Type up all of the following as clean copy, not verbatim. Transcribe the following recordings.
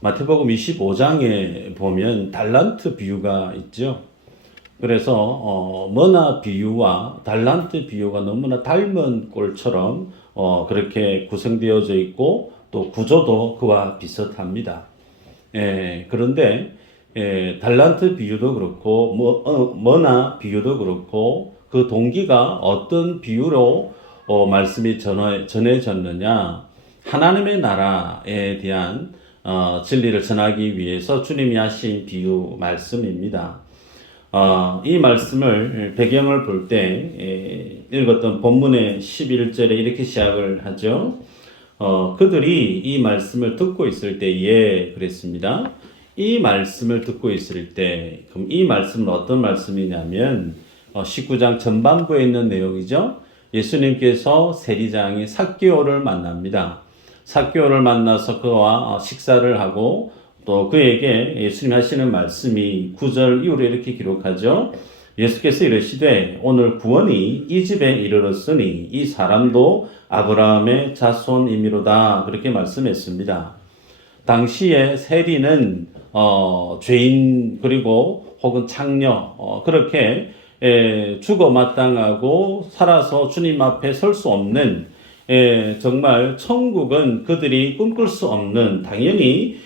마태복음 25장에 보면 달란트 비유가 있죠. 그래서 머나 비유와 달란트 비유가 너무나 닮은 꼴처럼 그렇게 구성되어져 있고 또 구조도 그와 비슷합니다. 그런데 달란트 비유도 그렇고 머나 비유도 그렇고 그 동기가 어떤 비유로 말씀이 전해졌느냐, 하나님의 나라에 대한 진리를 전하기 위해서 주님이 하신 비유 말씀입니다. 이 말씀을 배경을 볼 때 읽었던 본문의 11절에 이렇게 시작을 하죠. 그들이 이 말씀을 듣고 있을 때에 그랬습니다. 이 말씀을 듣고 있을 때, 그럼 이 말씀은 어떤 말씀이냐면 19장 전반부에 있는 내용이죠. 예수님께서 세리장이 삭개오를 만납니다. 삭개오를 만나서 그와 식사를 하고 또 그에게 예수님 하시는 말씀이 9절 이후로 이렇게 기록하죠. 예수께서 이르시되 오늘 구원이 이 집에 이르렀으니 이 사람도 아브라함의 자손이미로다, 그렇게 말씀했습니다. 당시에 세리는 죄인 그리고 혹은 창녀 그렇게 죽어 마땅하고 살아서 주님 앞에 설 수 없는, 정말 천국은 그들이 꿈꿀 수 없는, 당연히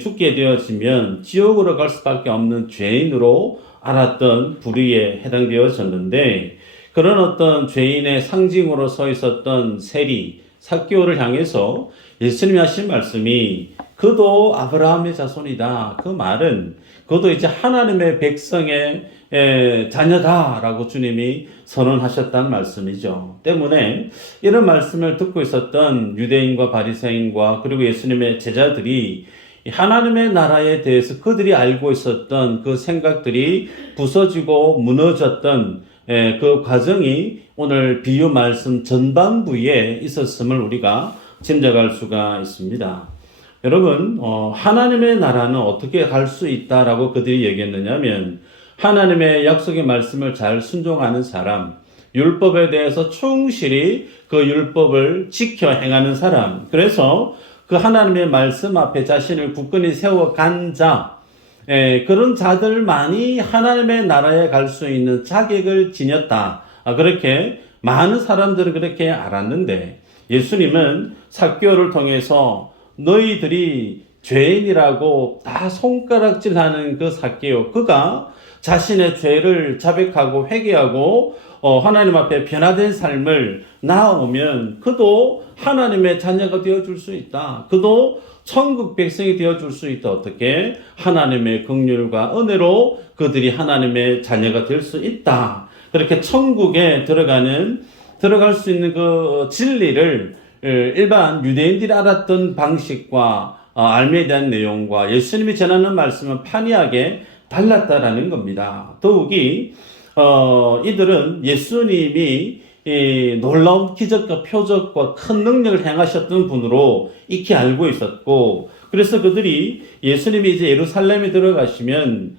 죽게 되어지면 지옥으로 갈 수밖에 없는 죄인으로 알았던 부류에 해당되어졌는데, 그런 어떤 죄인의 상징으로 서 있었던 세리 삭개오를 향해서 예수님이 하신 말씀이 그도 아브라함의 자손이다. 그 말은 그도 이제 하나님의 백성의 자녀다라고 주님이 선언하셨다는 말씀이죠. 때문에 이런 말씀을 듣고 있었던 유대인과 바리새인과 그리고 예수님의 제자들이 하나님의 나라에 대해서 그들이 알고 있었던 그 생각들이 부서지고 무너졌던 그 과정이 오늘 비유 말씀 전반부에 있었음을 우리가 짐작할 수가 있습니다. 여러분, 하나님의 나라는 어떻게 갈 수 있다라고 그들이 얘기했느냐면, 하나님의 약속의 말씀을 잘 순종하는 사람, 율법에 대해서 충실히 그 율법을 지켜 행하는 사람, 그래서 그 하나님의 말씀 앞에 자신을 굳건히 세워간 자, 그런 자들만이 하나님의 나라에 갈 수 있는 자격을 지녔다. 그렇게 많은 사람들은 그렇게 알았는데, 예수님은 삭개오를 통해서 너희들이 죄인이라고 다 손가락질하는 그 삭개오, 그가 자신의 죄를 자백하고 회개하고 하나님 앞에 변화된 삶을 나아오면 그도 하나님의 자녀가 되어줄 수 있다. 그도 천국 백성이 되어줄 수 있다. 어떻게? 하나님의 긍휼과 은혜로 그들이 하나님의 자녀가 될 수 있다. 그렇게 천국에 들어갈 수 있는 그 진리를 일반 유대인들이 알았던 방식과 알미에 대한 내용과 예수님이 전하는 말씀은 판이하게 달랐다라는 겁니다. 더욱이 이들은 예수님이 놀라운 기적과 표적과 큰 능력을 행하셨던 분으로 익히 알고 있었고, 그래서 그들이 예수님이 이제 예루살렘에 들어가시면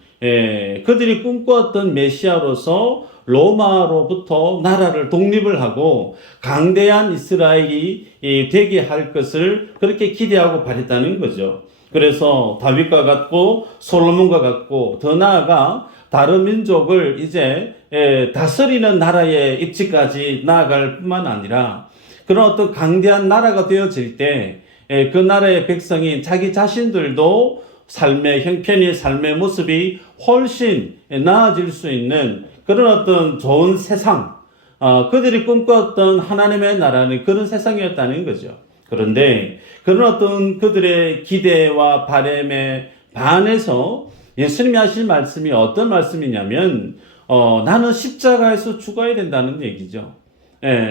그들이 꿈꾸었던 메시아로서 로마로부터 나라를 독립을 하고 강대한 이스라엘이 되게 할 것을 그렇게 기대하고 바랬다는 거죠. 그래서 다윗과 같고 솔로몬과 같고 더 나아가 다른 민족을 이제 다스리는 나라의 입지까지 나아갈 뿐만 아니라 그런 어떤 강대한 나라가 되어질 때 그 나라의 백성이 자기 자신들도 삶의 형편이 삶의 모습이 훨씬 나아질 수 있는 그런 어떤 좋은 세상, 그들이 꿈꿨던 하나님의 나라는 그런 세상이었다는 거죠. 그런데 그런 어떤 그들의 기대와 바람에 반해서 예수님이 하실 말씀이 어떤 말씀이냐면 나는 십자가에서 죽어야 된다는 얘기죠.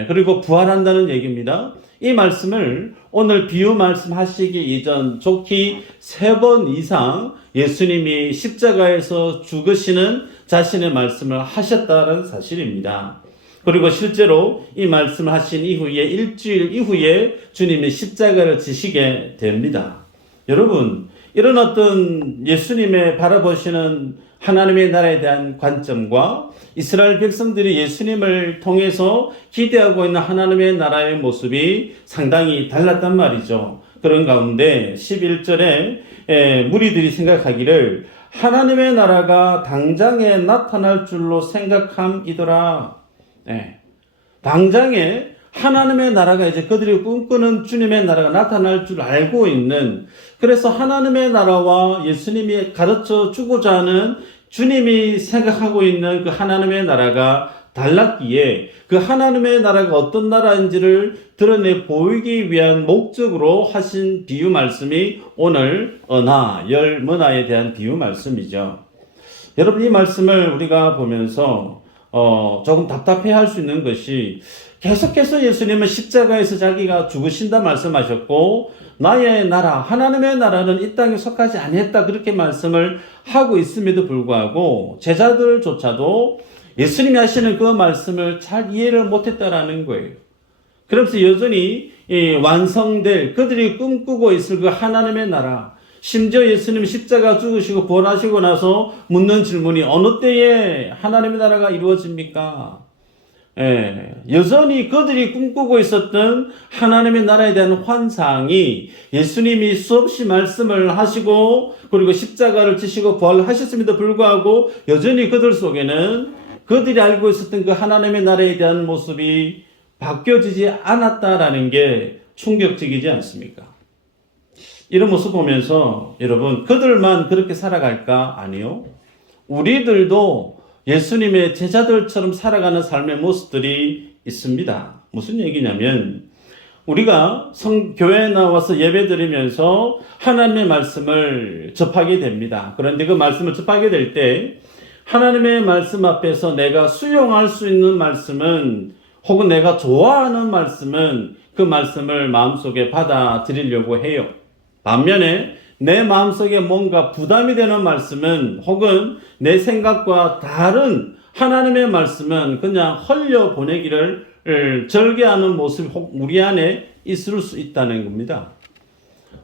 그리고 부활한다는 얘기입니다. 이 말씀을 오늘 비유 말씀하시기 이전 좋기 3번 이상 예수님이 십자가에서 죽으시는 자신의 말씀을 하셨다는 사실입니다. 그리고 실제로 이 말씀을 하신 이후에 일주일 이후에 주님이 십자가를 지시게 됩니다. 여러분, 이런 어떤 예수님의 바라보시는 하나님의 나라에 대한 관점과 이스라엘 백성들이 예수님을 통해서 기대하고 있는 하나님의 나라의 모습이 상당히 달랐단 말이죠. 그런 가운데 11절에 무리들이 생각하기를 하나님의 나라가 당장에 나타날 줄로 생각함이더라. 예. 당장에 하나님의 나라가 이제 그들이 꿈꾸는 주님의 나라가 나타날 줄 알고 있는, 그래서 하나님의 나라와 예수님이 가르쳐 주고자 하는 주님이 생각하고 있는 그 하나님의 나라가 달랐기에 그 하나님의 나라가 어떤 나라인지를 드러내 보이기 위한 목적으로 하신 비유 말씀이 오늘 언하, 열, 머나에 대한 비유 말씀이죠. 여러분, 이 말씀을 우리가 보면서 조금 답답해 할 수 있는 것이, 계속해서 예수님은 십자가에서 자기가 죽으신다 말씀하셨고, 나의 나라, 하나님의 나라는 이 땅에 속하지 아니했다, 그렇게 말씀을 하고 있음에도 불구하고 제자들조차도 예수님이 하시는 그 말씀을 잘 이해를 못했다라는 거예요. 그러면서 여전히 완성될, 그들이 꿈꾸고 있을 그 하나님의 나라, 심지어 예수님이 십자가 죽으시고 부활하시고 나서 묻는 질문이 어느 때에 하나님의 나라가 이루어집니까? 여전히 그들이 꿈꾸고 있었던 하나님의 나라에 대한 환상이 예수님이 수없이 말씀을 하시고 그리고 십자가를 지시고 부활하셨음에도 불구하고 여전히 그들 속에는 그들이 알고 있었던 그 하나님의 나라에 대한 모습이 바뀌어지지 않았다라는 게 충격적이지 않습니까? 이런 모습 보면서 여러분, 그들만 그렇게 살아갈까? 아니요. 우리들도 예수님의 제자들처럼 살아가는 삶의 모습들이 있습니다. 무슨 얘기냐면, 우리가 교회에 나와서 예배 드리면서 하나님의 말씀을 접하게 됩니다. 그런데 그 말씀을 접하게 될 때 하나님의 말씀 앞에서 내가 수용할 수 있는 말씀은, 혹은 내가 좋아하는 말씀은 그 말씀을 마음속에 받아들이려고 해요. 반면에 내 마음속에 뭔가 부담이 되는 말씀은, 혹은 내 생각과 다른 하나님의 말씀은 그냥 흘려보내기를 절개하는 모습이 우리 안에 있을 수 있다는 겁니다.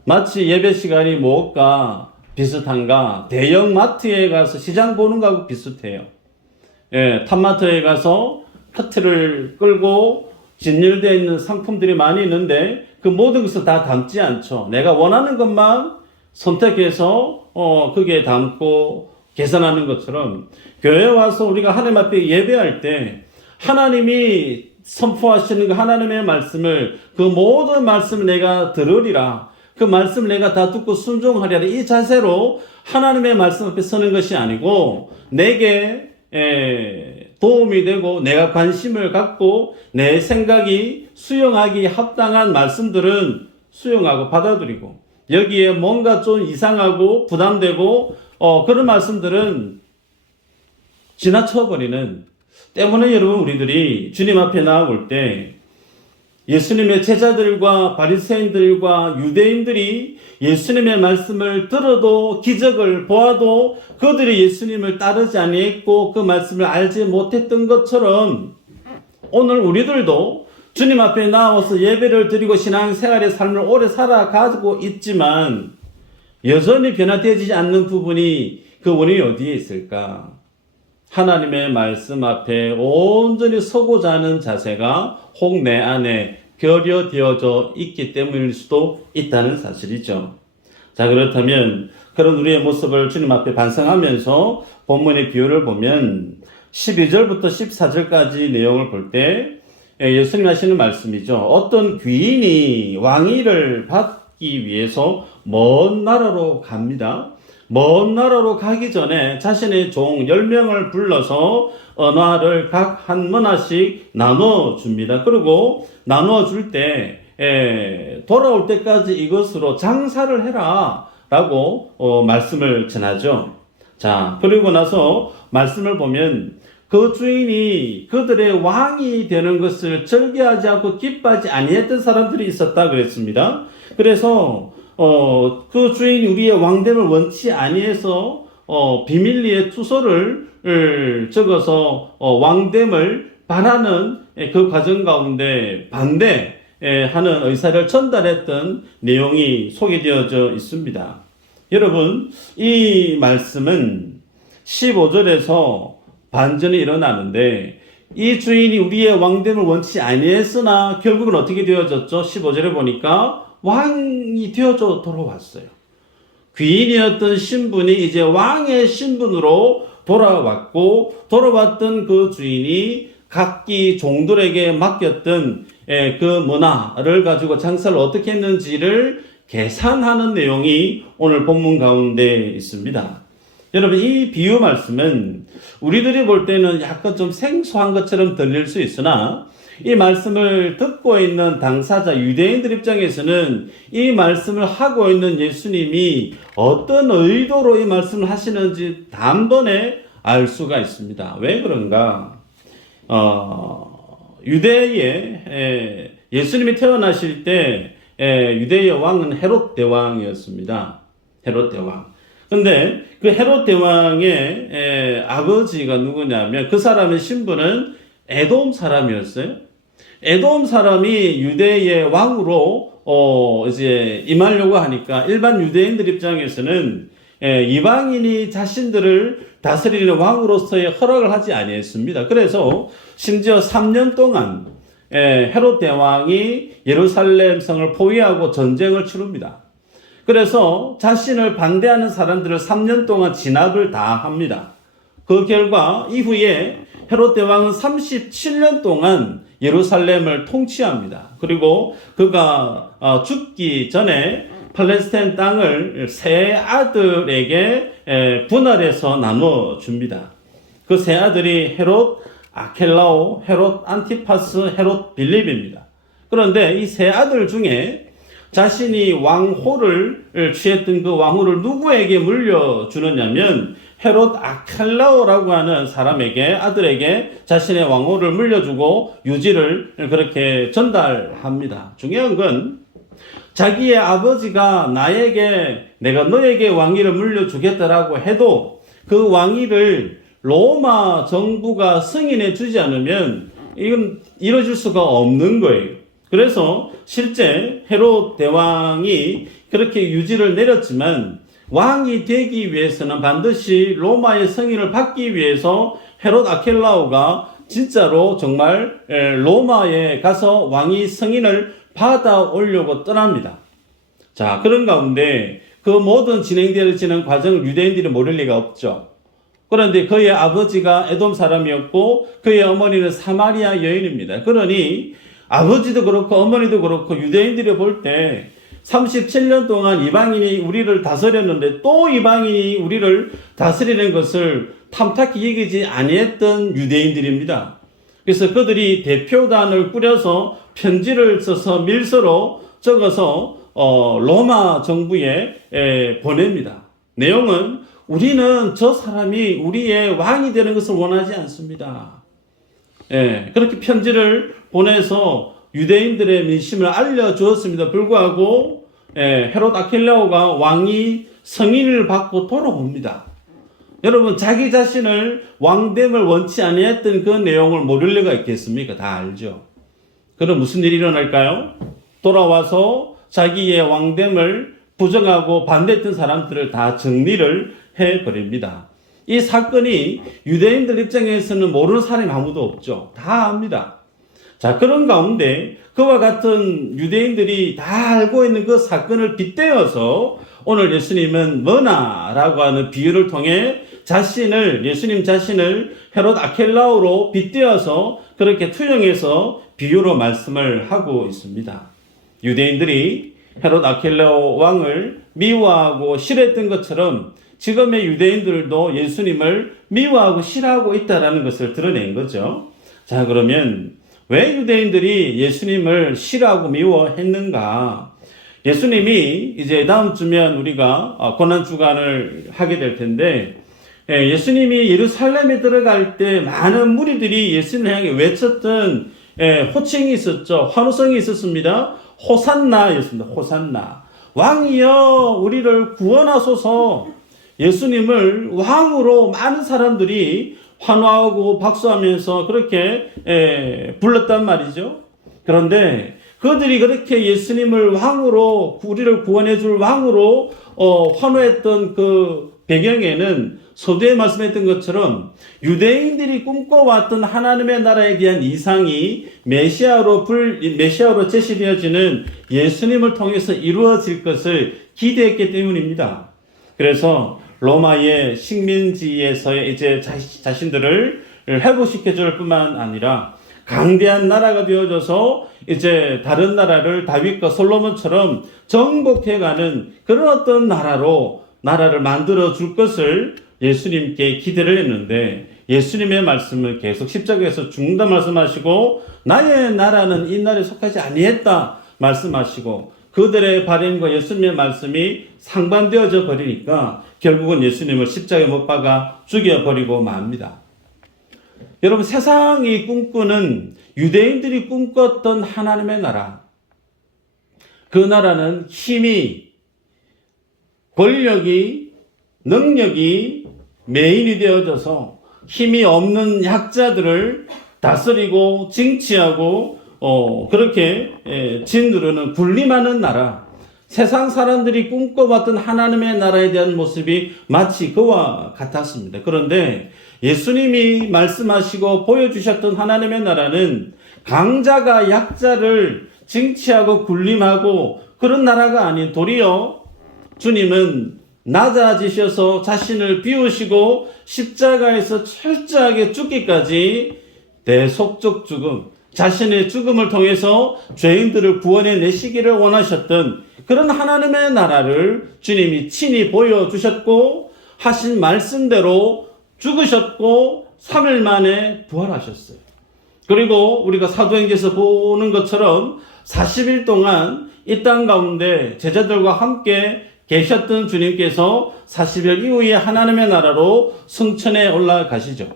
마치 예배 시간이 무엇과 비슷한가? 대형 마트에 가서 시장 보는 거하고 비슷해요. 탑마트에 가서 카트를 끌고 진열되어 있는 상품들이 많이 있는데 그 모든 것을 다 담지 않죠. 내가 원하는 것만 선택해서 거기에 담고 계산하는 것처럼, 교회에 와서 우리가 하나님 앞에 예배할 때 하나님이 선포하시는 그 하나님의 말씀을, 그 모든 말씀을 내가 들으리라, 그 말씀을 내가 다 듣고 순종하리라, 이 자세로 하나님의 말씀 앞에 서는 것이 아니고, 내게 도움이 되고 내가 관심을 갖고 내 생각이 수용하기 합당한 말씀들은 수용하고 받아들이고, 여기에 뭔가 좀 이상하고 부담되고 그런 말씀들은 지나쳐버리는, 때문에 여러분, 우리들이 주님 앞에 나아올 때 예수님의 제자들과 바리새인들과 유대인들이 예수님의 말씀을 들어도, 기적을 보아도 그들이 예수님을 따르지 아니했고 그 말씀을 알지 못했던 것처럼, 오늘 우리들도 주님 앞에 나와서 예배를 드리고 신앙생활의 삶을 오래 살아가지고 있지만 여전히 변화되지 않는 부분이, 그 원인이 어디에 있을까? 하나님의 말씀 앞에 온전히 서고자 하는 자세가 혹 내 안에 결여되어져 있기 때문일 수도 있다는 사실이죠. 자, 그렇다면 그런 우리의 모습을 주님 앞에 반성하면서 본문의 비유를 보면 12절부터 14절까지 내용을 볼 때 예수님 하시는 말씀이죠. 어떤 귀인이 왕위를 받기 위해서 먼 나라로 갑니다. 먼 나라로 가기 전에 자신의 종 10명을 불러서 언화를 각 한 머나씩 나눠줍니다. 그리고 나눠줄 때 돌아올 때까지 이것으로 장사를 해라 라고 말씀을 전하죠. 자, 그리고 나서 말씀을 보면 그 주인이 그들의 왕이 되는 것을 절개하지 않고 기뻐하지 아니했던 사람들이 있었다 그랬습니다. 그래서 그 주인이 우리의 왕됨을 원치 아니해서 비밀리에 투서를 적어서 왕됨을 바라는 그 과정 가운데 반대하는 의사를 전달했던 내용이 소개되어져 있습니다. 여러분, 이 말씀은 15절에서 반전이 일어나는데, 이 주인이 우리의 왕됨을 원치 아니했으나 결국은 어떻게 되어졌죠? 15절에 보니까 왕이 되어져 돌아왔어요. 귀인이었던 신분이 이제 왕의 신분으로 돌아왔고, 돌아왔던 그 주인이 각기 종들에게 맡겼던 그 문화를 가지고 장사를 어떻게 했는지를 계산하는 내용이 오늘 본문 가운데 있습니다. 여러분, 이 비유 말씀은 우리들이 볼 때는 약간 좀 생소한 것처럼 들릴 수 있으나 이 말씀을 듣고 있는 당사자 유대인들 입장에서는 이 말씀을 하고 있는 예수님이 어떤 의도로 이 말씀을 하시는지 단번에 알 수가 있습니다. 왜 그런가? 유대에 예수님이 태어나실 때 유대의 왕은 헤롯 대왕이었습니다. 헤롯 대왕. 근데 그 헤롯 대왕의 아버지가 누구냐면 그 사람의 신분은 에돔 사람이었어요. 에돔 사람이 유대의 왕으로 이제 임하려고 하니까 일반 유대인들 입장에서는 이방인이 자신들을 다스리는 왕으로서의 허락을 하지 아니했습니다. 그래서 심지어 3년 동안 헤롯 대왕이 예루살렘 성을 포위하고 전쟁을 치릅니다. 그래서 자신을 반대하는 사람들을 3년 동안 진압을 다 합니다. 그 결과 이후에 헤롯 대왕은 37년 동안 예루살렘을 통치합니다. 그리고 그가 죽기 전에 팔레스타인 땅을 세 아들에게 분할해서 나눠줍니다. 그 세 아들이 헤롯 아켈라오, 헤롯 안티파스, 헤롯 빌립입니다. 그런데 이 세 아들 중에 자신이 왕호를 취했던 그 왕호를 누구에게 물려주느냐면 헤롯 아켈라오라고 하는 사람에게, 아들에게 자신의 왕호를 물려주고 유지를 그렇게 전달합니다. 중요한 건 자기의 아버지가 내가 너에게 왕위를 물려주겠다라고 해도 그 왕위를 로마 정부가 승인해 주지 않으면 이건 이루어질 수가 없는 거예요. 그래서 실제 헤롯 대왕이 그렇게 유지를 내렸지만 왕이 되기 위해서는 반드시 로마의 승인을 받기 위해서 헤롯 아켈라오가 진짜로 정말 로마에 가서 왕위 승인을 받아오려고 떠납니다. 자, 그런 가운데 그 모든 진행되어지는 과정을 유대인들이 모를 리가 없죠. 그런데 그의 아버지가 에돔 사람이었고 그의 어머니는 사마리아 여인입니다. 그러니 아버지도 그렇고 어머니도 그렇고 유대인들이 볼 때 37년 동안 이방인이 우리를 다스렸는데 또 이방인이 우리를 다스리는 것을 탐탁히 여기지 아니했던 유대인들입니다. 그래서 그들이 대표단을 꾸려서 편지를 써서 밀서로 적어서 로마 정부에 보냅니다. 내용은 우리는 저 사람이 우리의 왕이 되는 것을 원하지 않습니다. 그렇게 편지를 보내서 유대인들의 민심을 알려주었습니다. 불구하고 헤롯 아켈라오가 왕위 승인을 받고 돌아옵니다. 여러분, 자기 자신을 왕됨을 원치 아니했던 그 내용을 모를 리가 있겠습니까? 다 알죠. 그럼 무슨 일이 일어날까요? 돌아와서 자기의 왕됨을 부정하고 반대했던 사람들을 다 정리를 해버립니다. 이 사건이 유대인들 입장에서는 모르는 사람이 아무도 없죠. 다 압니다. 자, 그런 가운데 그와 같은 유대인들이 다 알고 있는 그 사건을 빗대어서 오늘 예수님은 머나라고 하는 비유를 통해 예수님 자신을 헤롯 아켈라오로 빗대어서 그렇게 투영해서 비유로 말씀을 하고 있습니다. 유대인들이 헤롯 아켈라오 왕을 미워하고 싫어했던 것처럼 지금의 유대인들도 예수님을 미워하고 싫어하고 있다는 것을 드러낸 거죠. 자, 그러면 왜 유대인들이 예수님을 싫어하고 미워했는가? 예수님이 이제 다음 주면 우리가 고난주간을 하게 될 텐데, 예수님이 예루살렘에 들어갈 때 많은 무리들이 예수님을 향해 외쳤던 호칭이 있었죠. 환호성이 있었습니다. 호산나였습니다. 호산나. 왕이여 우리를 구원하소서. 예수님을 왕으로 많은 사람들이 환호하고 박수하면서 그렇게 불렀단 말이죠. 그런데 그들이 그렇게 예수님을 왕으로, 우리를 구원해 줄 왕으로 환호했던 그 배경에는 서두에 말씀했던 것처럼 유대인들이 꿈꿔왔던 하나님의 나라에 대한 이상이 메시아로 제시되어지는 예수님을 통해서 이루어질 것을 기대했기 때문입니다. 그래서 로마의 식민지에서의 이제 자신들을 회복시켜 줄 뿐만 아니라 강대한 나라가 되어져서 이제 다른 나라를 다윗과 솔로몬처럼 정복해가는 그런 어떤 나라를 만들어 줄 것을 예수님께 기대를 했는데, 예수님의 말씀을 계속 십자가에서 죽는다 말씀하시고, 나의 나라는 이 나라에 속하지 아니했다 말씀하시고, 그들의 바램과 예수님의 말씀이 상반되어져 버리니까 결국은 예수님을 십자가에 못 박아 죽여버리고 맙니다. 여러분, 세상이 꿈꾸는, 유대인들이 꿈꿨던 하나님의 나라, 그 나라는 힘이, 권력이, 능력이 메인이 되어져서 힘이 없는 약자들을 다스리고 징치하고 그렇게 짓누르는, 군림하는 나라, 세상 사람들이 꿈꿔봤던 하나님의 나라에 대한 모습이 마치 그와 같았습니다. 그런데 예수님이 말씀하시고 보여주셨던 하나님의 나라는 강자가 약자를 징치하고 군림하고 그런 나라가 아닌, 도리어 주님은 낮아지셔서 자신을 비우시고 십자가에서 철저하게 죽기까지 대속적 죽음, 자신의 죽음을 통해서 죄인들을 구원해 내시기를 원하셨던 그런 하나님의 나라를 주님이 친히 보여주셨고, 하신 말씀대로 죽으셨고 3일 만에 부활하셨어요. 그리고 우리가 사도행전에서 보는 것처럼 40일 동안 이 땅 가운데 제자들과 함께 계셨던 주님께서 40일 이후에 하나님의 나라로 승천에 올라가시죠.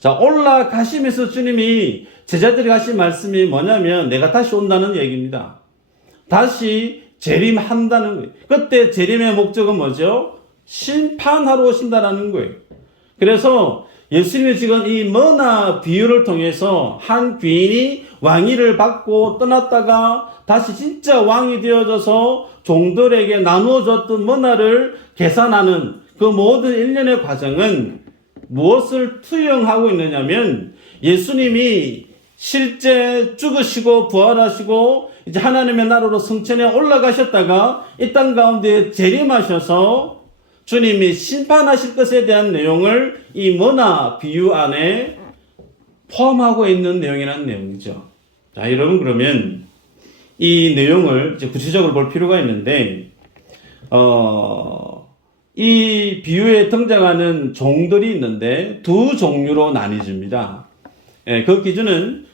자, 올라가시면서 주님이 제자들이 하신 말씀이 뭐냐면, 내가 다시 온다는 얘기입니다. 다시 재림한다는 거예요. 그때 재림의 목적은 뭐죠? 심판하러 오신다는 거예요. 그래서 예수님이 지금 이 머나 비유를 통해서 한 귀인이 왕위를 받고 떠났다가 다시 진짜 왕이 되어져서 종들에게 나누어졌던 머나를 계산하는 그 모든 일련의 과정은 무엇을 투영하고 있느냐면, 예수님이 실제 죽으시고 부활하시고 이제 하나님의 나라로 승천에 올라가셨다가 이 땅 가운데 재림하셔서 주님이 심판하실 것에 대한 내용을 이 머나 비유 안에 포함하고 있는 내용이라는 내용이죠. 자, 여러분, 그러면 이 내용을 이제 구체적으로 볼 필요가 있는데, 이 비유에 등장하는 종들이 있는데 두 종류로 나뉘집니다. 그 기준은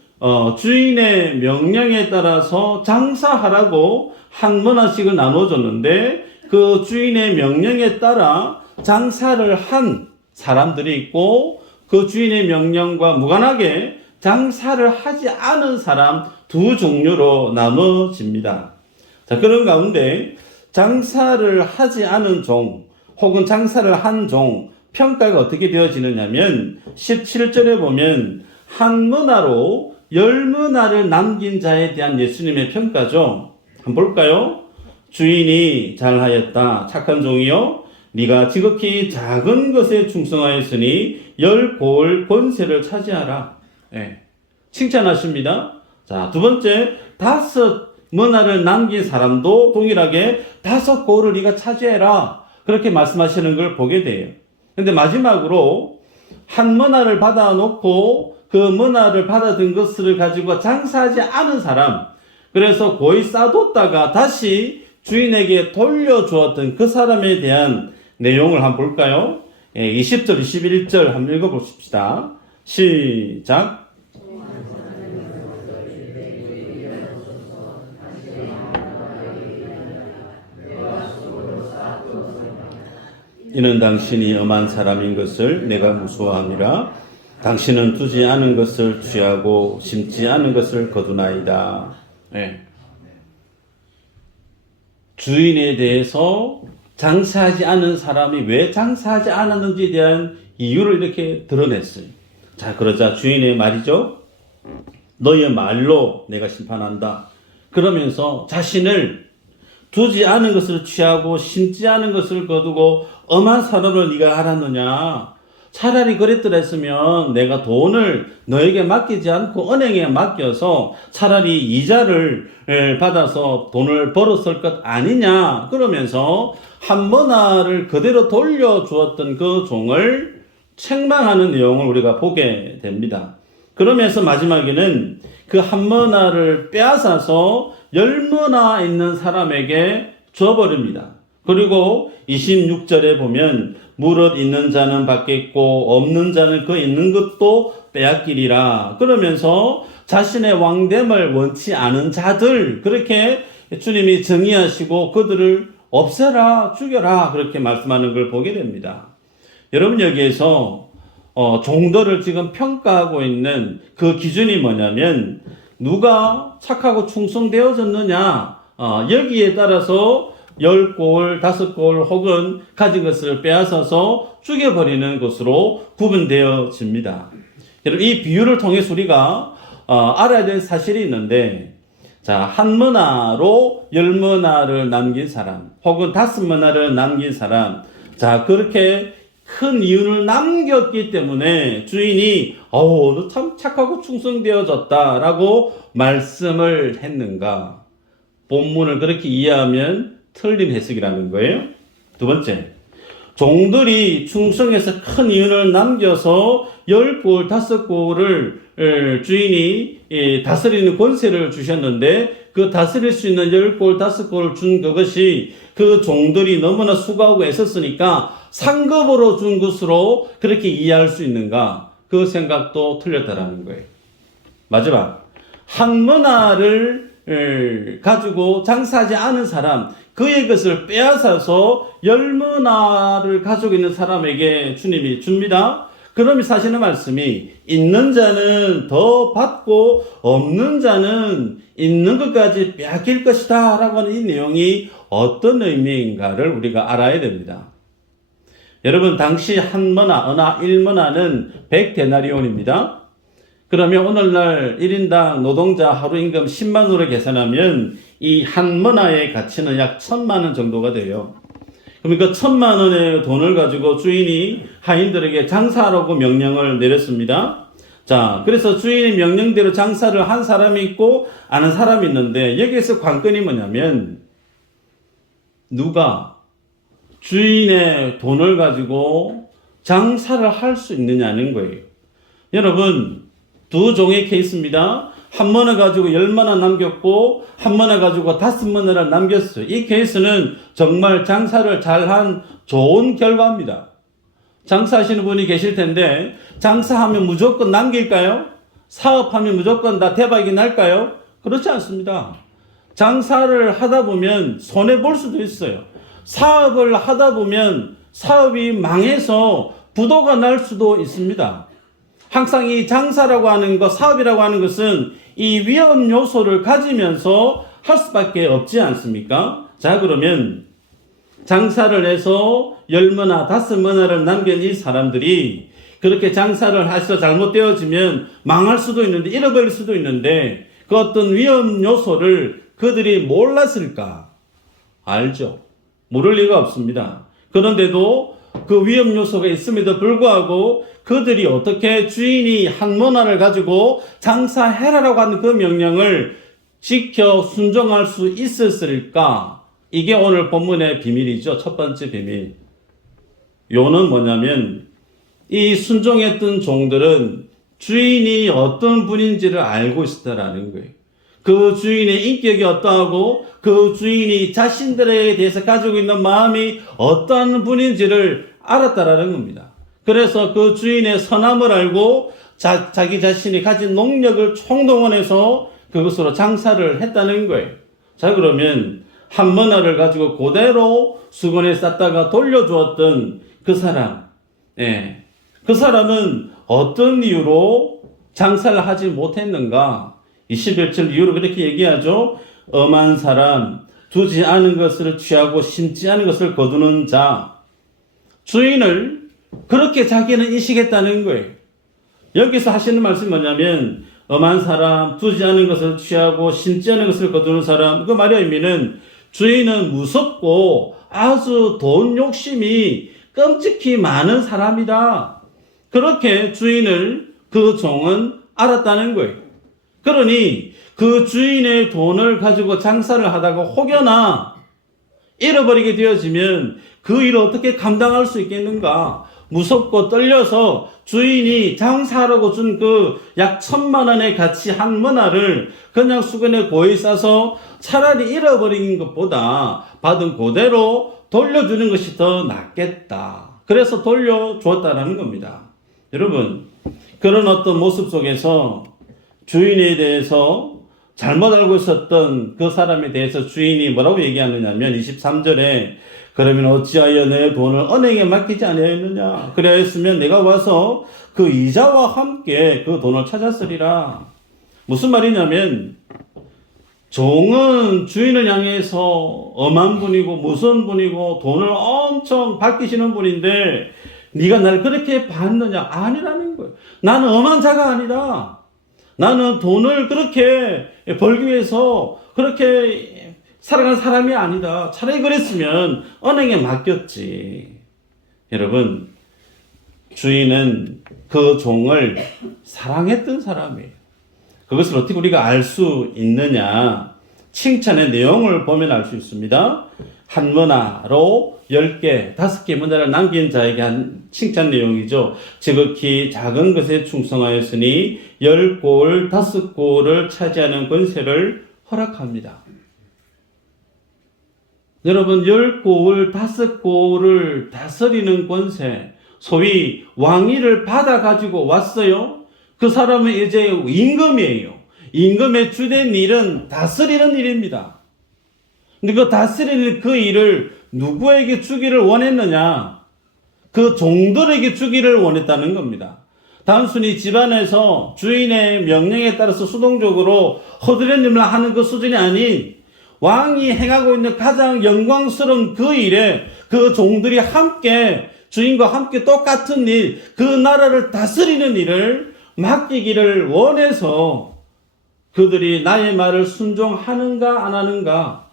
주인의 명령에 따라서 장사하라고 한 머나씩을 나눠줬는데, 그 주인의 명령에 따라 장사를 한 사람들이 있고, 그 주인의 명령과 무관하게 장사를 하지 않은 사람, 두 종류로 나눠집니다. 자, 그런 가운데 장사를 하지 않은 종 혹은 장사를 한 종, 평가가 어떻게 되어지느냐면 17절에 보면 한 머나로 10머나를 남긴 자에 대한 예수님의 평가죠. 한번 볼까요? 주인이 잘하였다, 착한 종이요, 네가 지극히 작은 것에 충성하였으니 10고을 권세를 차지하라. 칭찬하십니다. 자, 두 번째, 5머나를 남긴 사람도 동일하게 5고을을 네가 차지해라, 그렇게 말씀하시는 걸 보게 돼요. 근데 마지막으로 한 머나를 받아놓고 그 머나를 받아든 것을 가지고 장사하지 않은 사람, 그래서 고이 싸뒀다가 다시 주인에게 돌려주었던 그 사람에 대한 내용을 한번 볼까요? 20절, 21절 한번 읽어보십시다. 시작. 이는 당신이 엄한 사람인 것을 내가 무서워함이라. 당신은 두지 않은 것을 취하고 심지 않은 것을 거두나이다. 주인에 대해서 장사하지 않은 사람이 왜 장사하지 않았는지에 대한 이유를 이렇게 드러냈어요. 자, 그러자 주인의 말이죠. 너의 말로 내가 심판한다. 그러면서 자신을 두지 않은 것을 취하고 심지 않은 것을 거두고 엄한 사람을 네가 알았느냐. 차라리 그랬더라 했으면 내가 돈을 너에게 맡기지 않고 은행에 맡겨서 차라리 이자를 받아서 돈을 벌었을 것 아니냐 그러면서 한머나를 그대로 돌려주었던 그 종을 책망하는 내용을 우리가 보게 됩니다. 그러면서 마지막에는 그 한머나를 빼앗아서 10머나 있는 사람에게 줘버립니다. 그리고 26절에 보면 무릇 있는 자는 받겠고 없는 자는 그 있는 것도 빼앗기리라. 그러면서 자신의 왕됨을 원치 않은 자들 그렇게 주님이 정의하시고 그들을 없애라 죽여라 그렇게 말씀하는 걸 보게 됩니다. 여러분 여기에서 종들을 지금 평가하고 있는 그 기준이 뭐냐면 누가 착하고 충성되어졌느냐 여기에 따라서 10골, 5골 혹은 가진 것을 빼앗아서 죽여버리는 것으로 구분되어집니다. 여러분 이 비유를 통해서 우리가 알아야 될 사실이 있는데 자, 한 머나로 10머나를 남긴 사람 혹은 5머나를 남긴 사람 자 그렇게 큰 이윤을 남겼기 때문에 주인이 너 참 착하고 충성되어졌다라고 말씀을 했는가? 본문을 그렇게 이해하면 틀린 해석이라는 거예요. 두 번째, 종들이 충성해서 큰 이윤을 남겨서 10골, 5골을 주인이 다스리는 권세를 주셨는데 그 다스릴 수 있는 10골, 5골을 준 그것이 그 종들이 너무나 수고하고 애썼으니까 상급으로 준 것으로 그렇게 이해할 수 있는가? 그 생각도 틀렸다라는 거예요. 마지막, 한 머나를 가지고 장사하지 않은 사람, 그의 것을 빼앗아서 10머나를 가지고 있는 사람에게 주님이 줍니다. 그러면 사시는 말씀이 있는 자는 더 받고 없는 자는 있는 것까지 빼앗길 것이다 라고 하는 이 내용이 어떤 의미인가를 우리가 알아야 됩니다. 여러분 당시 한 머나, 어나 1머나는 100데나리온입니다. 그러면 오늘날 1인당 노동자 하루 임금 10만 원으로 계산하면 이 한 머나의 가치는 약 1,000만 원 정도가 돼요. 그러니까 1,000만 원의 돈을 가지고 주인이 하인들에게 장사하라고 명령을 내렸습니다. 자, 그래서 주인의 명령대로 장사를 한 사람이 있고 안 한 사람이 있는데 여기에서 관건이 뭐냐면 누가 주인의 돈을 가지고 장사를 할 수 있느냐는 거예요. 여러분 두 종의 케이스입니다. 한 머나 가지고 10머나 남겼고 한 머나 가지고 5머나를 남겼어요. 이 케이스는 정말 장사를 잘한 좋은 결과입니다. 장사하시는 분이 계실 텐데 장사하면 무조건 남길까요? 사업하면 무조건 다 대박이 날까요? 그렇지 않습니다. 장사를 하다 보면 손해볼 수도 있어요. 사업을 하다 보면 사업이 망해서 부도가 날 수도 있습니다. 항상 이 장사라고 하는 것, 사업이라고 하는 것은 이 위험 요소를 가지면서 할 수밖에 없지 않습니까? 자, 그러면 장사를 해서 10머나, 5머나를 남긴 이 사람들이 그렇게 장사를 해서 잘못되어지면 망할 수도 있는데, 잃어버릴 수도 있는데, 그 어떤 위험 요소를 그들이 몰랐을까? 알죠. 모를 리가 없습니다. 그런데도 그 위험 요소가 있음에도 불구하고 그들이 어떻게 주인이 한 머나를 가지고 장사해라라고 하는 그 명령을 지켜 순종할 수 있었을까? 이게 오늘 본문의 비밀이죠. 첫 번째 비밀. 요는 뭐냐면 이 순종했던 종들은 주인이 어떤 분인지를 알고 있었다라는 거예요. 그 주인의 인격이 어떠하고 그 주인이 자신들에 대해서 가지고 있는 마음이 어떠한 분인지를 알았다라는 겁니다. 그래서 그 주인의 선함을 알고 자기 자신이 가진 능력을 총동원해서 그것으로 장사를 했다는 거예요. 자, 그러면 한 머나를 가지고 그대로 수건에 쌌다가 돌려주었던 그 사람, 그 사람은 어떤 이유로 장사를 하지 못했는가? 21절 이유로 그렇게 얘기하죠. 엄한 사람, 두지 않은 것을 취하고 심지 않은 것을 거두는 자. 주인을 그렇게 자기는 인식했다는 거예요. 여기서 하시는 말씀이 뭐냐면 엄한 사람, 두지 않은 것을 취하고 심지 않은 것을 거두는 사람. 그 말의 의미는 주인은 무섭고 아주 돈 욕심이 끔찍히 많은 사람이다. 그렇게 주인을 그 종은 알았다는 거예요. 그러니 그 주인의 돈을 가지고 장사를 하다가 혹여나 잃어버리게 되어지면 그 일을 어떻게 감당할 수 있겠는가? 무섭고 떨려서 주인이 장사하라고 준 그 약 1,000만 원의 가치 한 머나를 그냥 수건에 고이 싸서 차라리 잃어버린 것보다 받은 그대로 돌려주는 것이 더 낫겠다. 그래서 돌려주었다라는 겁니다. 여러분, 그런 어떤 모습 속에서 주인에 대해서 잘못 알고 있었던 그 사람에 대해서 주인이 뭐라고 얘기하느냐면 23절에 그러면 어찌하여 내 돈을 은행에 맡기지 아니하였느냐? 그래야했으면 내가 와서 그 이자와 함께 그 돈을 찾았으리라. 무슨 말이냐면 종은 주인을 향해서 엄한 분이고 무서운 분이고 돈을 엄청 받기시는 분인데 네가 날 그렇게 봤느냐? 아니라는 거예요. 나는 엄한 자가 아니다. 나는 돈을 그렇게 벌기 위해서 그렇게 살아간 사람이 아니다. 차라리 그랬으면 은행에 맡겼지. 여러분, 주인은 그 종을 사랑했던 사람이에요. 그것을 어떻게 우리가 알 수 있느냐? 칭찬의 내용을 보면 알 수 있습니다. 한 머나로 10개, 5개 머나를 남긴 자에게 한 칭찬 내용이죠. 지극히 작은 것에 충성하였으니 10골, 5골을 차지하는 권세를 허락합니다. 여러분, 10골, 5골을 다스리는 권세, 소위 왕위를 받아가지고 왔어요. 그 사람은 이제 임금이에요. 임금의 주된 일은 다스리는 일입니다. 근데 그 다스리는 그 일을 누구에게 주기를 원했느냐? 그 종들에게 주기를 원했다는 겁니다. 단순히 집안에서 주인의 명령에 따라서 수동적으로 허드렛 일을 하는 그 수준이 아닌 왕이 행하고 있는 가장 영광스러운 그 일에 그 종들이 함께 주인과 함께 똑같은 일, 그 나라를 다스리는 일을 맡기기를 원해서 그들이 나의 말을 순종하는가 안 하는가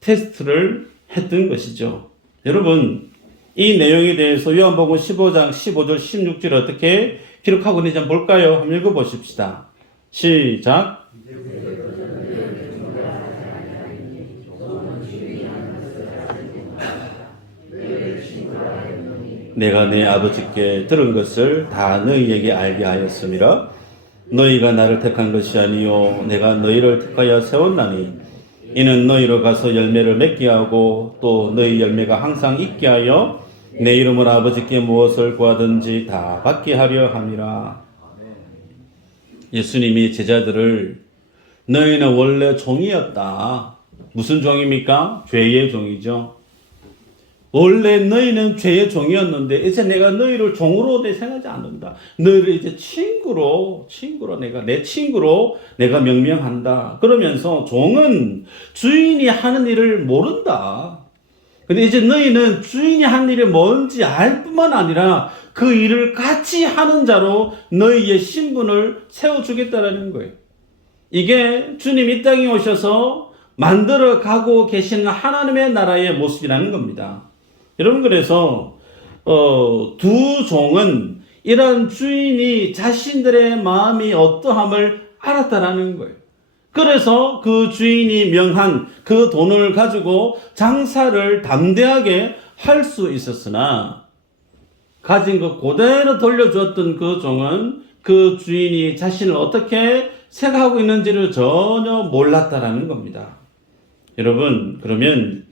테스트를 했던 것이죠. 여러분, 이 내용에 대해서 요한복음 15장 15절 16절 어떻게 기록하고 있는지 한번 볼까요? 한번 읽어보십시다. 시작. 내가 내 아버지께 들은 것을 다 너희에게 알게 하였음이라. 너희가 나를 택한 것이 아니요 내가 너희를 택하여 세웠나니 이는 너희로 가서 열매를 맺게 하고 또 너희 열매가 항상 있게 하여 내 이름으로 아버지께 무엇을 구하든지 다 받게 하려 함이라. 예수님이 제자들을 너희는 원래 종이었다. 무슨 종입니까? 죄의 종이죠. 원래 너희는 죄의 종이었는데 이제 내가 너희를 종으로 생각하지 않는다. 너희를 이제 친구로 내 친구로 내가 명명한다. 그러면서 종은 주인이 하는 일을 모른다. 근데 이제 너희는 주인이 하는 일이 뭔지 알 뿐만 아니라 그 일을 같이 하는 자로 너희의 신분을 세워주겠다라는 거예요. 이게 주님 이 땅에 오셔서 만들어 가고 계시는 하나님의 나라의 모습이라는 겁니다. 여러분, 그래서 두 종은 이런 주인이 자신들의 마음이 어떠함을 알았다라는 거예요. 그래서 그 주인이 명한 그 돈을 가지고 장사를 담대하게 할 수 있었으나 가진 것 그대로 돌려주었던 그 종은 그 주인이 자신을 어떻게 생각하고 있는지를 전혀 몰랐다라는 겁니다. 여러분, 그러면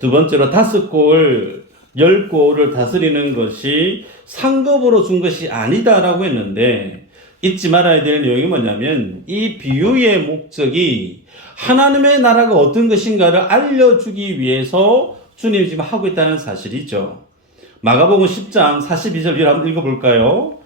두 번째로 5골, 10골을 다스리는 것이 상급으로 준 것이 아니다라고 했는데 잊지 말아야 될 내용이 뭐냐면 이 비유의 목적이 하나님의 나라가 어떤 것인가를 알려주기 위해서 주님이 지금 하고 있다는 사실이죠. 마가복음 10장 42절 한번 읽어볼까요?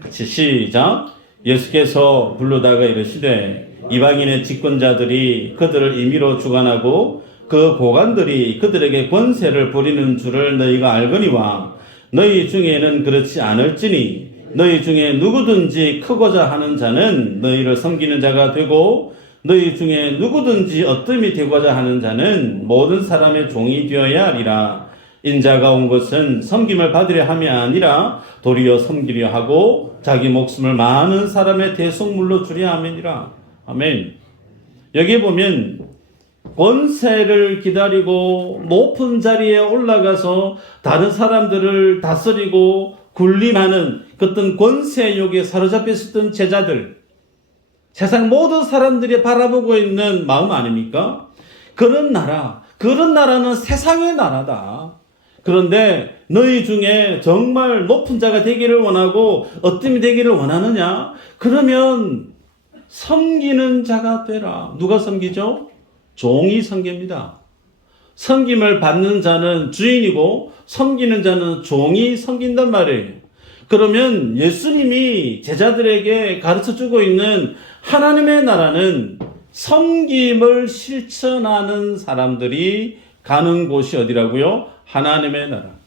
같이 시작. 예수께서 부르다가 이르시되 이방인의 집권자들이 그들을 임의로 주관하고 그 고관들이 그들에게 권세를 부리는 줄을 너희가 알거니와 너희 중에는 그렇지 않을지니 너희 중에 누구든지 크고자 하는 자는 너희를 섬기는 자가 되고 너희 중에 누구든지 어뜸이 되고자 하는 자는 모든 사람의 종이 되어야 하리라. 인자가 온 것은 섬김을 받으려 함이 아니라 도리어 섬기려 하고 자기 목숨을 많은 사람의 대속물로 주려 함이니라. 아멘. 여기 보면 권세를 기다리고 높은 자리에 올라가서 다른 사람들을 다스리고 군림하는 그 어떤 권세욕에 사로잡혀 있었던 제자들, 세상 모든 사람들이 바라보고 있는 마음 아닙니까? 그런 나라는 세상의 나라다. 그런데 너희 중에 정말 높은 자가 되기를 원하고 어뜸이 되기를 원하느냐? 그러면 섬기는 자가 되라. 누가 섬기죠? 종이 섬깁니다. 섬김을 받는 자는 주인이고 섬기는 자는 종이 섬긴단 말이에요. 그러면 예수님이 제자들에게 가르쳐주고 있는 하나님의 나라는 섬김을 실천하는 사람들이 가는 곳이 어디라고요? 하나님의 나라.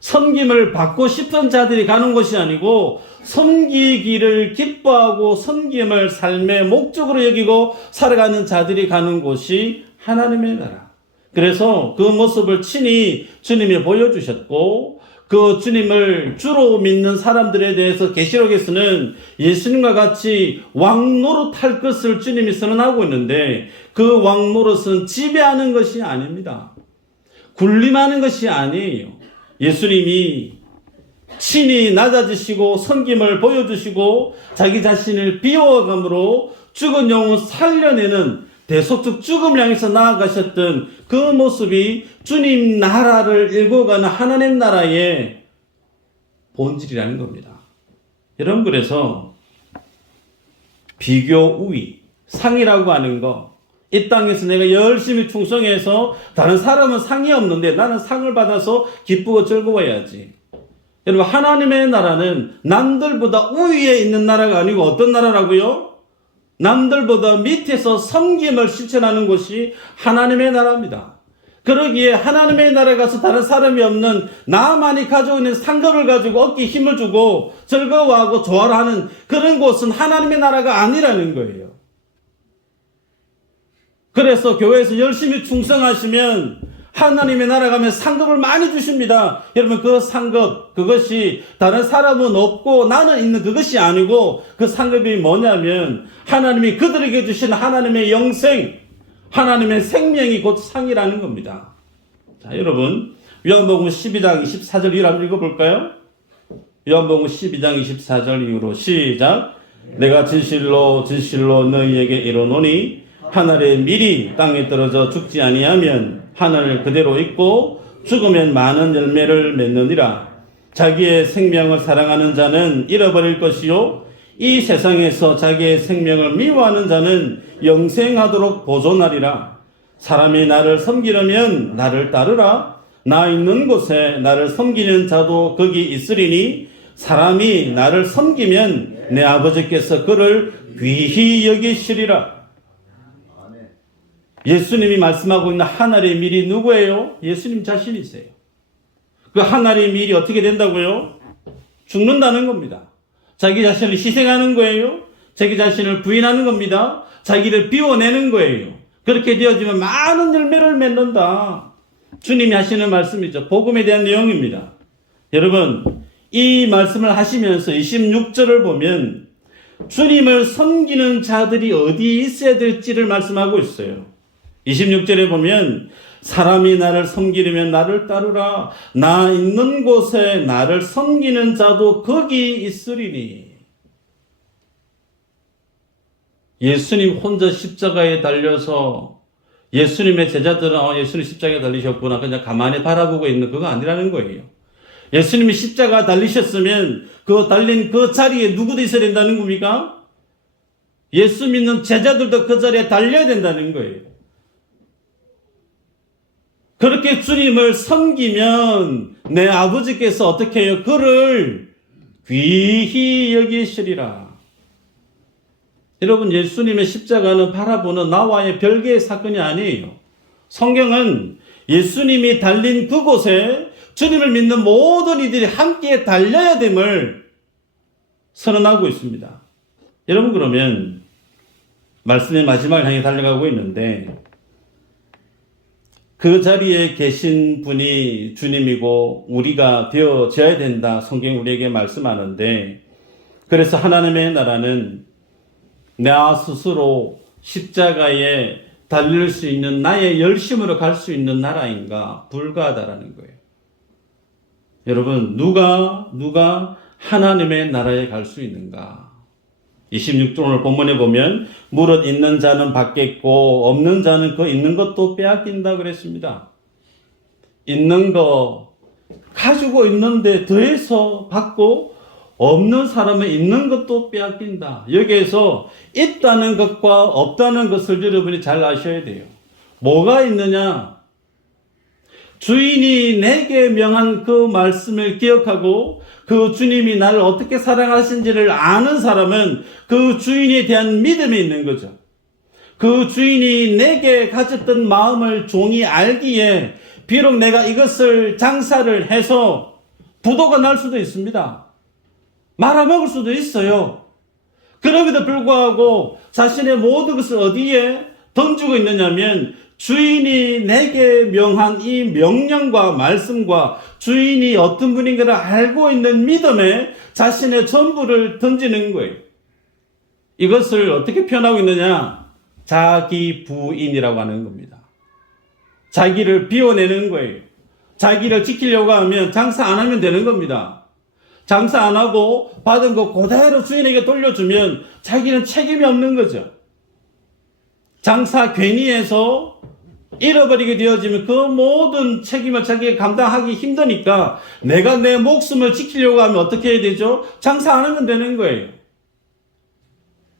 섬김을 받고 싶은 자들이 가는 곳이 아니고 섬기기를 기뻐하고 섬김을 삶의 목적으로 여기고 살아가는 자들이 가는 곳이 하나님의 나라. 그래서 그 모습을 친히 주님이 보여주셨고 그 주님을 주로 믿는 사람들에 대해서 계시록에서는 예수님과 같이 왕노릇할 것을 주님이 선언하고 있는데 그 왕노릇은 지배하는 것이 아닙니다. 군림하는 것이 아니에요. 예수님이 친히 낮아지시고 섬김을 보여주시고 자기 자신을 비워감으로 죽은 영혼 살려내는 대속적 죽음을 향해서 나아가셨던 그 모습이 주님 나라를 일궈가는 하나님 나라의 본질이라는 겁니다. 여러분, 그래서 비교 우위, 상이라고 하는 거, 이 땅에서 내가 열심히 충성해서 다른 사람은 상이 없는데 나는 상을 받아서 기쁘고 즐거워야지. 여러분, 하나님의 나라는 남들보다 우위에 있는 나라가 아니고 어떤 나라라고요? 남들보다 밑에서 섬김을 실천하는 곳이 하나님의 나라입니다. 그러기에 하나님의 나라에 가서 다른 사람이 없는 나만이 가지고 있는 상급을 가지고 어깨에 힘을 주고 즐거워하고 좋아를 하는 그런 곳은 하나님의 나라가 아니라는 거예요. 그래서 교회에서 열심히 충성하시면 하나님의 나라 가면 상급을 많이 주십니다. 여러분, 그 상급, 그것이 다른 사람은 없고 나는 있는 그것이 아니고 그 상급이 뭐냐면 하나님이 그들에게 주신 하나님의 영생, 하나님의 생명이 곧 상이라는 겁니다. 자, 여러분, 요한복음 12장 24절 이후로 한번 읽어볼까요? 요한복음 12장 24절 이후로 시작. 내가 진실로 진실로 너희에게 이르노니 하늘의 밀이 땅에 떨어져 죽지 아니하면 하늘 그대로 있고 죽으면 많은 열매를 맺느니라. 자기의 생명을 사랑하는 자는 잃어버릴 것이요 이 세상에서 자기의 생명을 미워하는 자는 영생하도록 보존하리라. 사람이 나를 섬기려면 나를 따르라. 나 있는 곳에 나를 섬기는 자도 거기 있으리니 사람이 나를 섬기면 내 아버지께서 그를 귀히 여기시리라. 예수님이 말씀하고 있는 하늘의 밀이 누구예요? 예수님 자신이세요. 그 하늘의 밀이 어떻게 된다고요? 죽는다는 겁니다. 자기 자신을 희생하는 거예요. 자기 자신을 부인하는 겁니다. 자기를 비워내는 거예요. 그렇게 되어지면 많은 열매를 맺는다. 주님이 하시는 말씀이죠. 복음에 대한 내용입니다. 여러분, 이 말씀을 하시면서 26절을 보면 주님을 섬기는 자들이 어디 있어야 될지를 말씀하고 있어요. 26절에 보면 사람이 나를 섬기려면 나를 따르라. 나 있는 곳에 나를 섬기는 자도 거기 있으리니. 예수님 혼자 십자가에 달려서 예수님의 제자들은 예수님 십자가에 달리셨구나 그냥 가만히 바라보고 있는 그거 아니라는 거예요. 예수님이 십자가 달리셨으면 그 달린 그 자리에 누구도 있어야 된다는 겁니까? 예수 믿는 제자들도 그 자리에 달려야 된다는 거예요. 그렇게 주님을 섬기면 내 아버지께서 어떻게 해요? 그를 귀히 여기시리라. 여러분, 예수님의 십자가는 바라보는 나와의 별개의 사건이 아니에요. 성경은 예수님이 달린 그곳에 주님을 믿는 모든 이들이 함께 달려야 됨을 선언하고 있습니다. 여러분, 그러면 말씀의 마지막을 향해 달려가고 있는데 그 자리에 계신 분이 주님이고 우리가 되어져야 된다. 성경 우리에게 말씀하는데, 그래서 하나님의 나라는 나 스스로 십자가에 달릴 수 있는 나의 열심으로 갈 수 있는 나라인가? 불가하다라는 거예요. 여러분, 누가 하나님의 나라에 갈 수 있는가? 26절 오늘 본문에 보면 무릇 있는 자는 받겠고 없는 자는 그 있는 것도 빼앗긴다 그랬습니다. 있는 거 가지고 있는데 더해서 받고 없는 사람은 있는 것도 빼앗긴다. 여기에서 있다는 것과 없다는 것을 여러분이 잘 아셔야 돼요. 뭐가 있느냐? 주인이 내게 명한 그 말씀을 기억하고 그 주님이 나를 어떻게 사랑하신지를 아는 사람은 그 주인에 대한 믿음이 있는 거죠. 그 주인이 내게 가졌던 마음을 종이 알기에 비록 내가 이것을 장사를 해서 부도가 날 수도 있습니다. 말아먹을 수도 있어요. 그럼에도 불구하고 자신의 모든 것을 어디에 던지고 있느냐면 주인이 내게 명한 이 명령과 말씀과 주인이 어떤 분인가를 알고 있는 믿음에 자신의 전부를 던지는 거예요. 이것을 어떻게 표현하고 있느냐? 자기 부인이라고 하는 겁니다. 자기를 비워내는 거예요. 자기를 지키려고 하면 장사 안 하면 되는 겁니다. 장사 안 하고 받은 거 그대로 주인에게 돌려주면 자기는 책임이 없는 거죠. 장사 괜히 해서 잃어버리게 되어지면 그 모든 책임을 자기가 감당하기 힘드니까 내가 내 목숨을 지키려고 하면 어떻게 해야 되죠? 장사 안 하면 되는 거예요.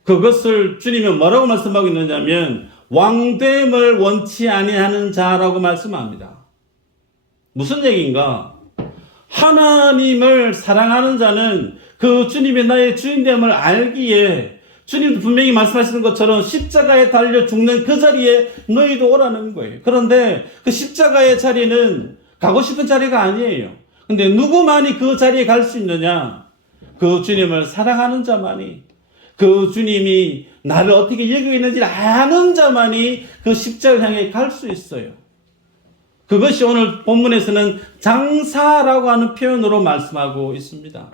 그것을 주님은 뭐라고 말씀하고 있느냐면 왕됨을 원치 아니하는 자라고 말씀합니다. 무슨 얘기인가? 하나님을 사랑하는 자는 그 주님이 나의 주인됨을 알기에 주님도 분명히 말씀하시는 것처럼 십자가에 달려 죽는 그 자리에 너희도 오라는 거예요. 그런데 그 십자가의 자리는 가고 싶은 자리가 아니에요. 근데 누구만이 그 자리에 갈 수 있느냐? 그 주님을 사랑하는 자만이, 그 주님이 나를 어떻게 여기고 있는지 아는 자만이 그 십자가를 향해 갈 수 있어요. 그것이 오늘 본문에서는 장사라고 하는 표현으로 말씀하고 있습니다.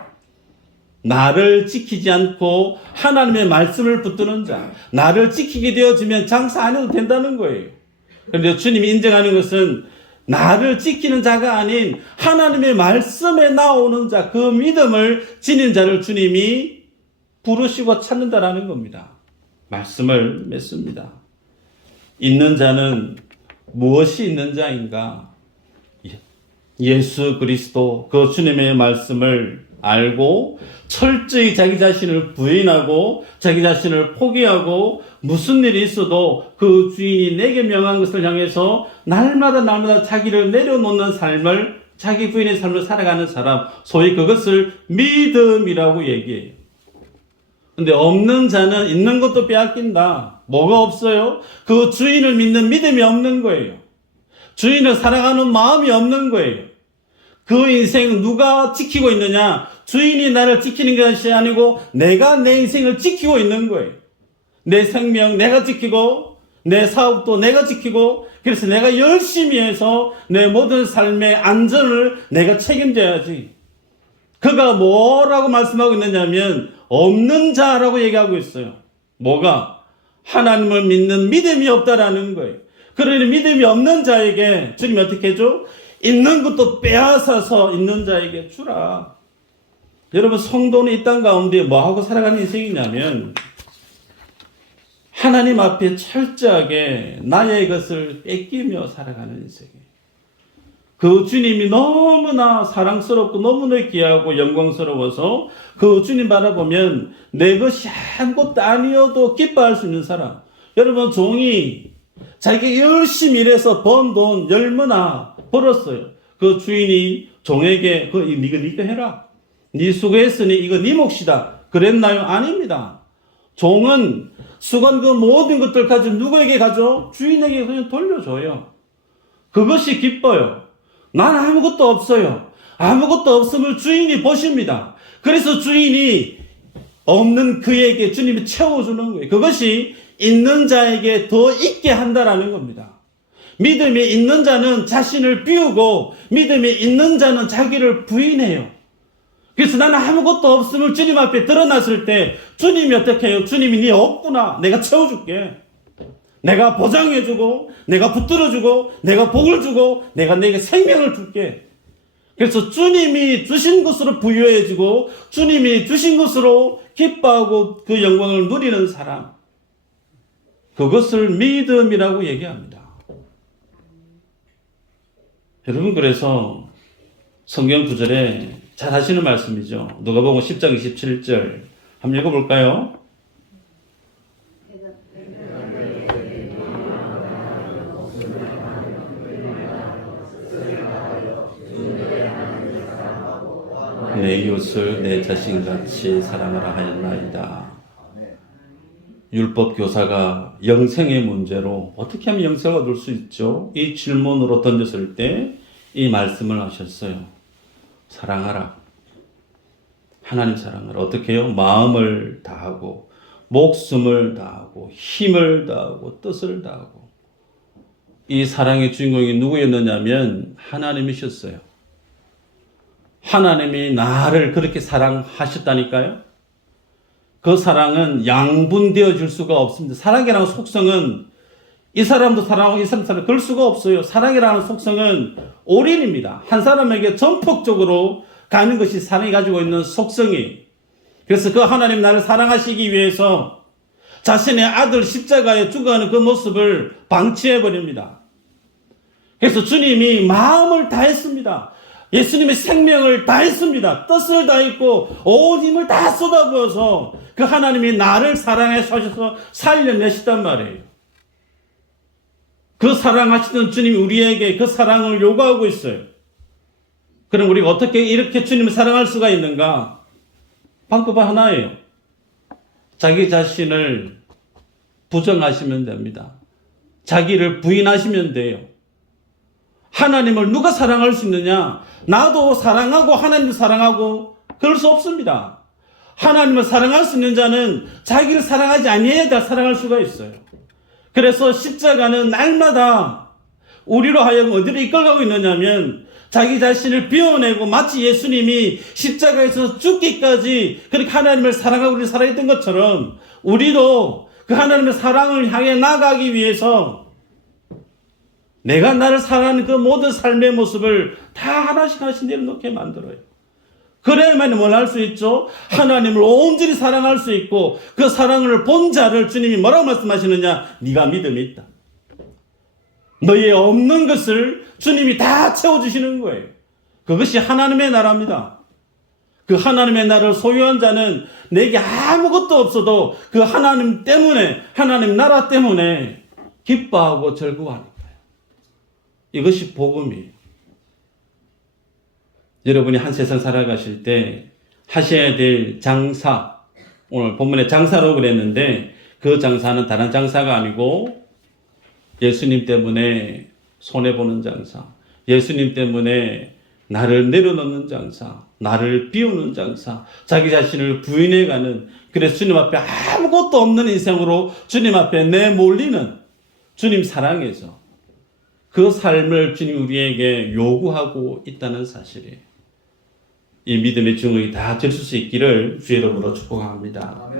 나를 지키지 않고 하나님의 말씀을 붙드는 자, 나를 지키게 되어지면 장사 안 해도 된다는 거예요. 그런데 주님이 인정하는 것은 나를 지키는 자가 아닌 하나님의 말씀에 나오는 자, 그 믿음을 지닌 자를 주님이 부르시고 찾는다라는 겁니다. 말씀을 맺습니다. 있는 자는 무엇이 있는 자인가? 예수 그리스도 그 주님의 말씀을 알고 철저히 자기 자신을 부인하고 자기 자신을 포기하고 무슨 일이 있어도 그 주인이 내게 명한 것을 향해서 날마다 자기를 내려놓는 삶을, 자기 부인의 삶을 살아가는 사람, 소위 그것을 믿음이라고 얘기해요. 근데 없는 자는 있는 것도 빼앗긴다. 뭐가 없어요? 그 주인을 믿는 믿음이 없는 거예요. 주인을 사랑하는 마음이 없는 거예요. 그 인생 누가 지키고 있느냐? 주인이 나를 지키는 것이 아니고 내가 내 인생을 지키고 있는 거예요. 내 생명 내가 지키고 내 사업도 내가 지키고 그래서 내가 열심히 해서 내 모든 삶의 안전을 내가 책임져야지. 그가 뭐라고 말씀하고 있느냐면 없는 자라고 얘기하고 있어요. 뭐가? 하나님을 믿는 믿음이 없다라는 거예요. 그러니 믿음이 없는 자에게 주님이 어떻게 해줘? 있는 것도 빼앗아서 있는 자에게 주라. 여러분, 성도는 이 땅 가운데 뭐하고 살아가는 인생이냐면 하나님 앞에 철저하게 나의 것을 뺏기며 살아가는 인생이에요. 그 주님이 너무나 사랑스럽고 너무나 귀하고 영광스러워서 그 주님 바라보면 내 것이 아무것도 아니어도 기뻐할 수 있는 사람. 여러분, 종이 자기가 열심히 일해서 번 돈 얼마나 벌었어요. 그 주인이 종에게 이거 네가 해라. 네 수고했으니 이거 네 몫이다. 그랬나요? 아닙니다. 종은 수고한 그 모든 것들 가지고 누구에게 가죠? 주인에게 그냥 돌려줘요. 그것이 기뻐요. 난 아무것도 없어요. 아무것도 없음을 주인이 보십니다. 그래서 주인이 없는 그에게 주님이 채워주는 거예요. 그것이 있는 자에게 더 있게 한다라는 겁니다. 믿음이 있는 자는 자신을 비우고 믿음이 있는 자는 자기를 부인해요. 그래서 나는 아무것도 없음을 주님 앞에 드러났을 때 주님이 어떻게 해요? 주님이 네 없구나. 내가 채워줄게. 내가 보장해주고 내가 붙들어주고 내가 복을 주고 내가 내게 생명을 줄게. 그래서 주님이 주신 것으로 부유해지고 주님이 주신 것으로 기뻐하고 그 영광을 누리는 사람, 그것을 믿음이라고 얘기합니다. 여러분, 그래서 성경 구절에 잘 하시는 말씀이죠. 누가복음 10장 27절 한번 읽어볼까요? 내 이웃을 내 자신같이 사랑하라 하였나이다. 율법 교사가 영생의 문제로 어떻게 하면 영생을 얻을 수 있죠? 이 질문으로 던졌을 때 이 말씀을 하셨어요. 사랑하라. 하나님 사랑하라. 어떻게 해요? 마음을 다하고 목숨을 다하고 힘을 다하고 뜻을 다하고. 이 사랑의 주인공이 누구였느냐면 하나님이셨어요. 하나님이 나를 그렇게 사랑하셨다니까요. 그 사랑은 양분되어 줄 수가 없습니다. 사랑이라는 속성은 이 사람도 사랑하고 이 사람도 사랑하고 그럴 수가 없어요. 사랑이라는 속성은 올인입니다. 한 사람에게 전폭적으로 가는 것이 사랑이 가지고 있는 속성이. 그래서 그 하나님 나를 사랑하시기 위해서 자신의 아들 십자가에 죽어가는 그 모습을 방치해버립니다. 그래서 주님이 마음을 다했습니다. 예수님의 생명을 다했습니다. 뜻을 다했고 온 힘을 다 쏟아부어서 그 하나님이 나를 사랑하셔서 살려내시단 말이에요. 그 사랑하시던 주님이 우리에게 그 사랑을 요구하고 있어요. 그럼 우리가 어떻게 이렇게 주님을 사랑할 수가 있는가? 방법 하나예요. 자기 자신을 부정하시면 됩니다. 자기를 부인하시면 돼요. 하나님을 누가 사랑할 수 있느냐? 나도 사랑하고 하나님을 사랑하고 그럴 수 없습니다. 하나님을 사랑할 수 있는 자는 자기를 사랑하지 아니해야 사랑할 수가 있어요. 그래서 십자가는 날마다 우리로 하여금 어디로 이끌어가고 있느냐면 자기 자신을 비워내고 마치 예수님이 십자가에서 죽기까지 그렇게 하나님을 사랑하고 우리를 사랑했던 것처럼 우리도 그 하나님의 사랑을 향해 나가기 위해서 내가 나를 사랑하는 그 모든 삶의 모습을 다 하나씩 하나씩 내려놓게 만들어요. 그래야만 뭘 할 수 있죠? 하나님을 온전히 사랑할 수 있고 그 사랑을 본 자를 주님이 뭐라고 말씀하시느냐? 네가 믿음이 있다. 너의 없는 것을 주님이 다 채워주시는 거예요. 그것이 하나님의 나라입니다. 그 하나님의 나라를 소유한 자는 내게 아무것도 없어도 그 하나님 때문에, 하나님 나라 때문에 기뻐하고 즐거워하는 거예요. 이것이 복음이에요. 여러분이 한 세상 살아가실 때 하셔야 될 장사, 오늘 본문에 장사로 그랬는데 그 장사는 다른 장사가 아니고 예수님 때문에 손해보는 장사, 예수님 때문에 나를 내려놓는 장사, 나를 비우는 장사, 자기 자신을 부인해가는, 그래서 주님 앞에 아무것도 없는 인생으로 주님 앞에 내몰리는 주님 사랑에서 그 삶을 주님 우리에게 요구하고 있다는 사실이에요. 이 믿음의 증언이 다 될 수 있기를 주의 이름으로 축복합니다.